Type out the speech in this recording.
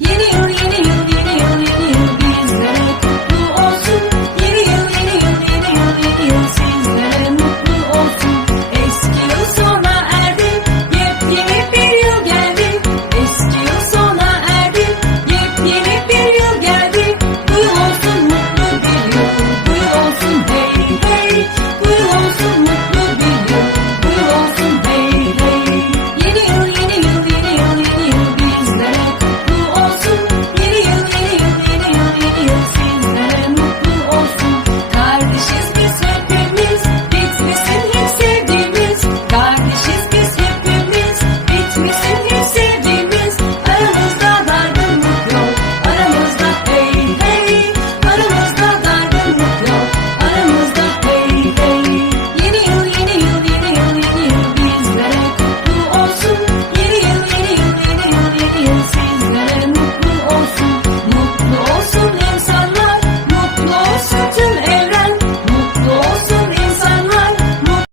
Yeni ol yeni yeniyor